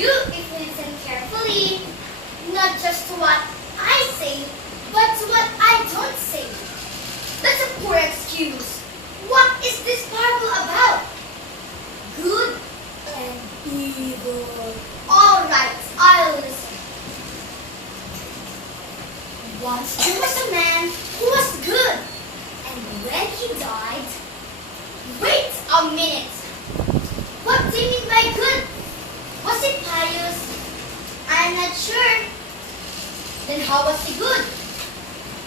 do if you listen carefully, not just to what I say, but to what I don't say. That's a poor excuse. What is this parable about? Good and evil. All right, I'll listen. Once there was a man who was good, and when he died... Wait a minute! What do you mean by good? Was he pious? I'm not sure. Then how was he good?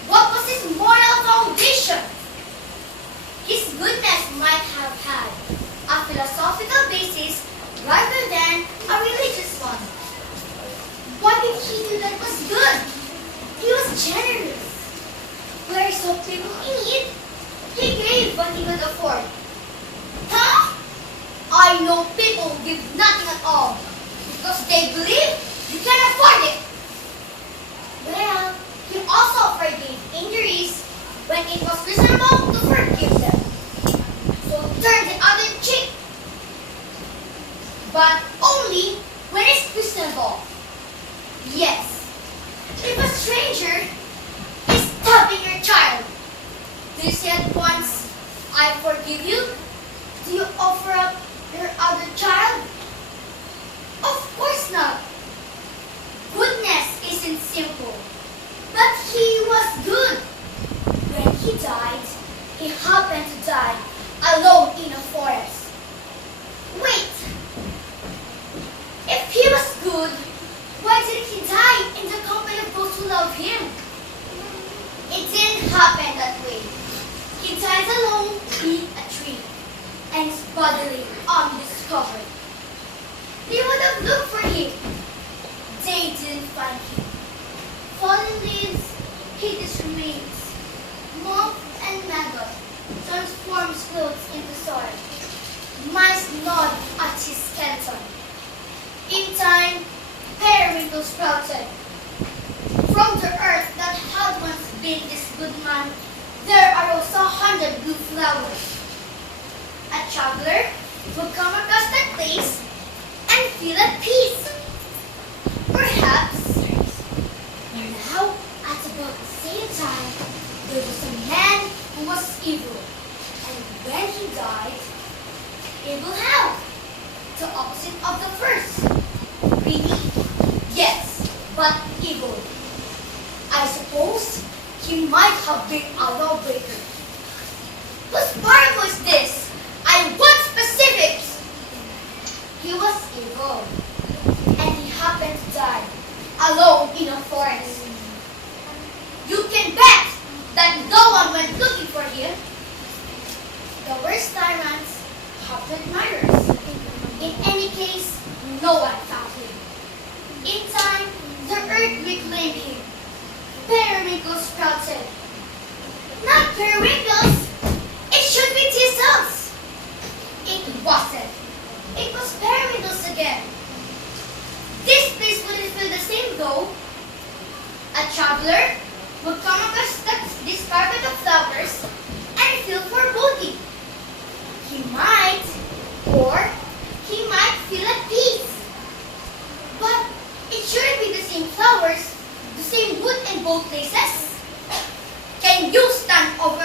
What was his moral foundation? His goodness might have had a philosophical basis rather than a religious one. What did he do that was good? He was generous. Where he saw people in need, he gave what he could afford. Huh? I know people who give nothing at all because they believe you can afford it. Well, he also forgave injuries when it was reasonable to forgive them. So turn the other cheek. But only when it's reasonable. Yes. If a stranger is stabbing your child, do you say at once, I forgive you? Do you offer up your other child? Of course not. Goodness isn't simple. But he was good. When he died, he happened to die alone in a forest. Wait! If he was good, why didn't he die in the company of those who love him? It didn't happen that way. He died alone in a tree, and his body lay undiscovered. They would have looked for him. They didn't find him. Fallen leaves hid his remains. Moth and maggot transformed his clothes into soil. Mice gnawed at his skeleton. In time, periwinkle sprouted. From the earth that had once been this good man, there arose 100 blue flowers. A traveler would come across that place and feel at peace. Perhaps now, at about the same time, there was a man who was evil. And when he died, evil how? The opposite of the first. Really? Yes, but evil. I suppose he might have been a lawbreaker. Whose parable is this? I want specifics! He was evil, and he happened to die alone in a forest. You can bet that no one went looking for him. The worst tyrants have admirers. In any case, no one found him. In time, the earth reclaimed him. Periwinkles sprouted. Not periwinkles! It should be thistles! It wasn't. It was periwinkles again. This place wouldn't feel the same though. A traveler would come across this carpet of flowers and feel foreboding. He might, or he might feel at peace. But it shouldn't be the same flowers, the same wood in both places. Can you stand over